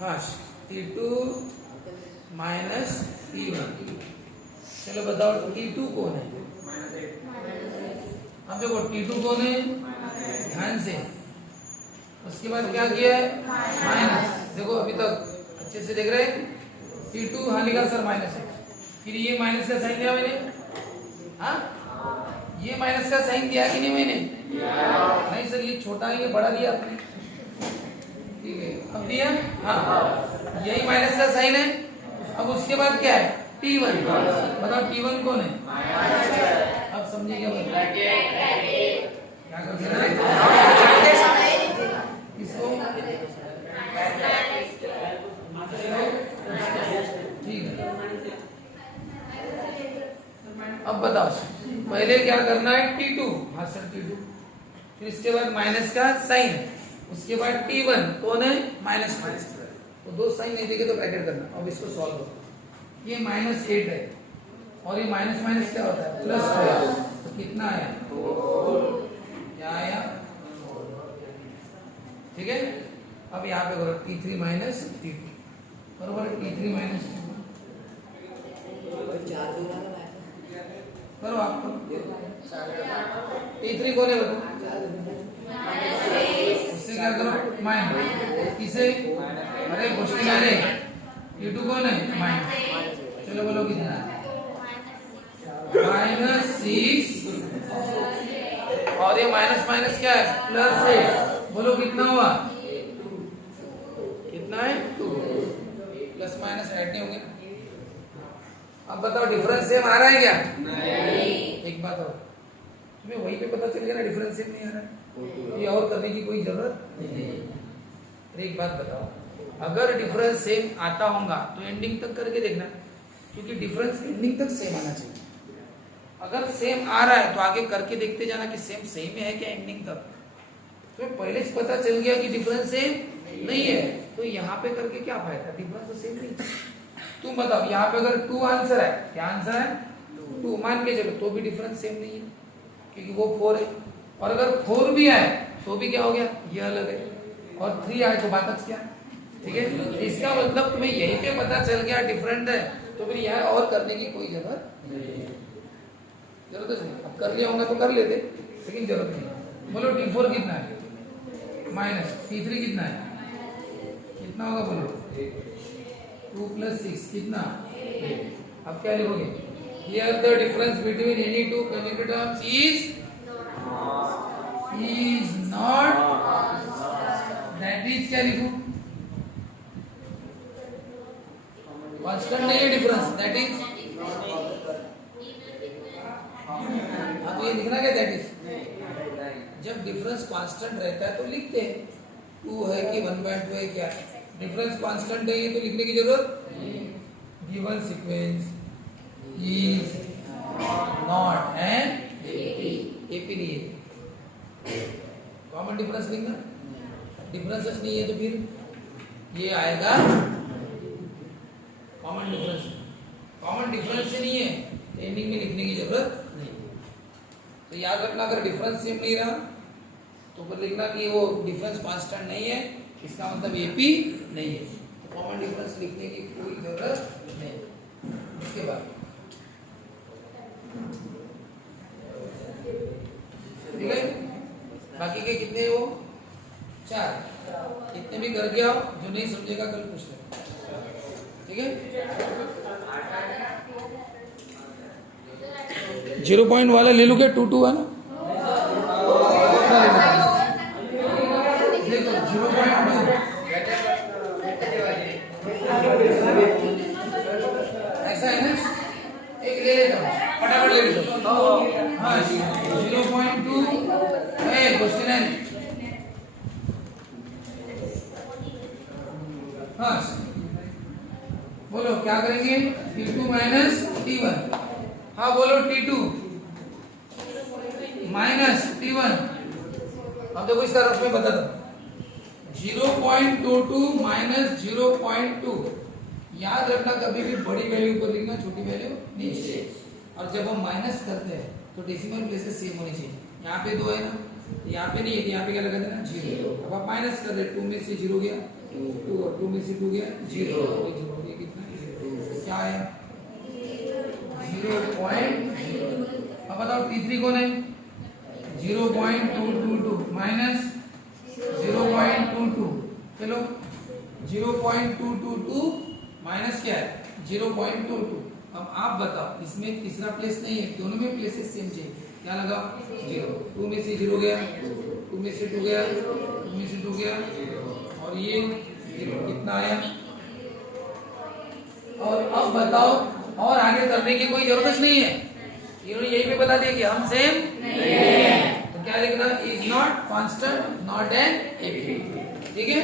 हाँ T2 minus T1। चलो बताओ T2 कौन है? अब देखो T2 कौन है, ध्यान से। उसके बाद क्या किया है, माइनस। देखो अभी तक अच्छे से देख रहे हैं। T2 हाँ लिखा सर माइनस है, फिर ये माइनस का साइन दिया मैंने, हाँ ये माइनस का साइन दिया कि नहीं मैंने? नहीं सर ये छोटा है, ये बड़ा दिया आपने, ठीक है अब दिया, हाँ यही माइनस का साइन है। अब उसके बाद क्या है, T1। बताओ T1 कौन है? अब समझिए क्या बता, क्या कर इसको, ठीक है। अब बताओ पहले क्या करना है, T2, हाँ सर T2, फिर इसके बाद माइनस का साइन, उसके बाद T1 कौन है, माइनस माइनस। तो दो साइन नहीं देखे तो ब्रैकेट करना। अब इसको सॉल्व करो, ये -8 है और ये माइनस माइनस क्या होता है, प्लस होता है। तो कितना आया, क्या आया, ठीक है। अब यहाँ पे करो T3 माइनस T2, बरोबर T3 माइनस T2 करो आपको। T3 कौन है बताओ, उससे क्या करो, माइनस, किसे, अरे क्वेश्चन अरे T2 कौन है, माइनस। चलो बोलो कितना, -6 और ये माइनस माइनस क्या है, प्लस है। बोलो कितना हुआ, कितना है, 2। प्लस माइनस ऐड नहीं होंगे। अब बताओ डिफरेंस सेम आ रहा है क्या? नहीं। एक बात और, तुम्हें वहीं पे पता चल गया ना डिफरेंस सेम नहीं आ रहा है, ये और करने की कोई जरूरत नहीं। एक बात बताओ, अगर डिफरेंस सेम आता होगा तो एंडिंग तक करके देखना, क्योंकि डिफरेंस एंडिंग तक सेम आना चाहिए। अगर सेम आ रहा है तो आगे करके देखते जाना कि सेम सेम है क्या एंडिंग तक। तुम्हें पहले से पता चल गया कि डिफरेंस सेम नहीं है तो यहाँ पे करके क्या फायदा, डिफरेंस तो सेम नहीं। तुम बताओ यहाँ पे अगर 2 आंसर है, क्या आंसर है, 2 मान के चलो, तो भी डिफरेंस सेम नहीं है क्योंकि वो 4 है। और अगर 4 भी आए तो भी क्या हो गया, ये अलग है। और 3 आए तो बात अच्छी क्या, ठीक है। इसका मतलब तुम्हें यहीं पे पता चल गया डिफरेंट है, तो फिर यहाँ और करने की कोई जरूरत नहीं, जरूरत नहीं। अब कर लिया होगा तो कर लेते, लेकिन जरूरत नहीं। बोलो T4 कितना है, माइनस, T3 कितना है, कितना होगा बोलो, 2 + 6 कितना। अब क्या लिखोगे, here the difference between any two conjugate terms is not, that is क्या लिखूं, कांस्टेंट नहीं है डिफरेंस, दैट इज, हाँ तो ये लिखना क्या, दैट इज। जब डिफरेंस कांस्टेंट रहता है तो लिखते हैं 2 है कि 1/2 है, क्या डिफरेंस कांस्टेंट नहीं है तो लिखने की जरूरत नहीं। Given sequence is not an AP नहीं है, कॉमन डिफरेंस लिखना। डिफरेंसेस नहीं है तो फिर ये आएगा कॉमन डिफरेंस। कॉमन डिफरेंस से नहीं है तो एंडिंग में लिखने की जरूरत नहीं। तो याद रखना, अगर डिफरेंस सेम नहीं रहा तो फिर लिखना कि वो डिफरेंस कांस्टेंट नहीं है, इसका मतलब एपी नहीं है। तो कॉमन डिफरेंस लिखने की कोई जरूरत नहीं। इसके बाद ठीक है, बाकी के कितने वो 4, कितने भी करके आओ, जो नहीं समझेगा कल पूछ ले, ठीक है। 0 पॉइंट वाला ले लूँगा, 2 है ना, देखो 0.2 ऐसा है ना, एक ले लेता हूँ, फटाफट ले लेता हूँ। हाँ 0.2 है क्वेश्चन है। हाँ बोलो क्या करेंगे, T2 माइनस T1। हाँ बोलो T2 माइनस T1। अब देखो इसका रफ में बता दो, 0.22 माइनस 0.2। याद रखना कभी भी बड़ी वैल्यू ऊपर लिखना, छोटी वैल्यू नीचे। और जब हम माइनस करते हैं तो डेसिमल प्लेसेस सेम होनी चाहिए। यहाँ पे 2 है ना, यहाँ पे नहीं है, यहाँ पे क्या लगा देना 0। अब आप माइनस कर रहे, 2 में से 0 गया 2 और 2 में से 2 गया 0, ये कितना क्या है 0.0। अब बताओ T3 कौन है 0.222 माइनस 0.22, चलो 0.222 माइनस क्या है 0.22। अब आप बताओ इसमें तीसरा प्लेस नहीं है, दोनों में प्लेसेस सेम चाहिए, क्या लगा 0, 2 में से 0 गया 2 में से 2 गया 2 में से 2 गया और ये 0, कितना आया। और अब बताओ और आगे करने की कोई जरूरत नहीं है, इन्होंने यही पे बता दिया कि हम सेम नहीं है, तो क्या लिखना is not constant not an A B, ठीक है।